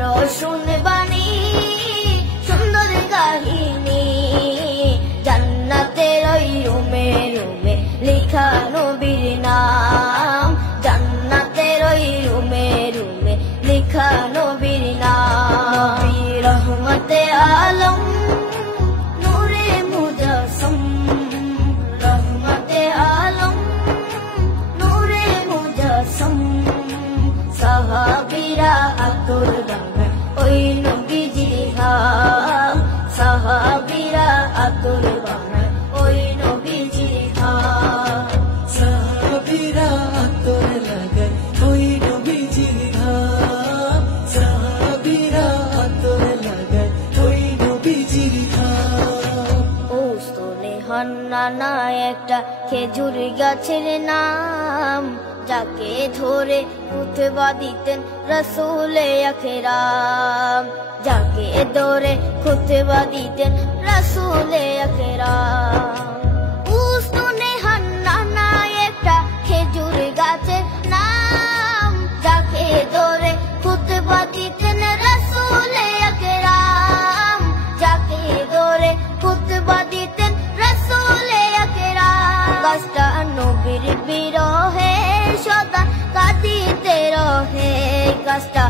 রসুন বাণী সুন্দর কাহিনী জান্নাতের ওই রুমে রুমে লেখা নবীর নাম জান্নাতের ওই রুমে রুমে লেখা নবীর নাম নবী রহমতে আলম নূরে মুজাসসম রহমতে আলম নূরে মুজাসসম সাহাবীরা আতর বানায় ওই নবীজির ঘাম সাহাবীরা আতর বানায় ওই নবীজির ঘাম সাহাবীরা আতর লাগায় ওই নবীজির ঘাম সাহাবীরা আতর লাগায় ওই নবীজির ঘাম ও স্তনে হান্নানা একটা খেজুর গাছের নাম যাকে ধরে খুতবা দিতেন রাসূলে আকরাম যাকে ধরে খুতবা দিতেন রাসূলে আকরাম উস্তনে হান্নানা একটা খেজুর গাছের নাম যাকে ধরে খুতবা দিতেন রাসূলে আকরাম যাকে ধরে খুতবা দিতেন রাসূলে আকরাম গাছটা নবীর বিরহে সদা কাঁদিতে রহে গাছটা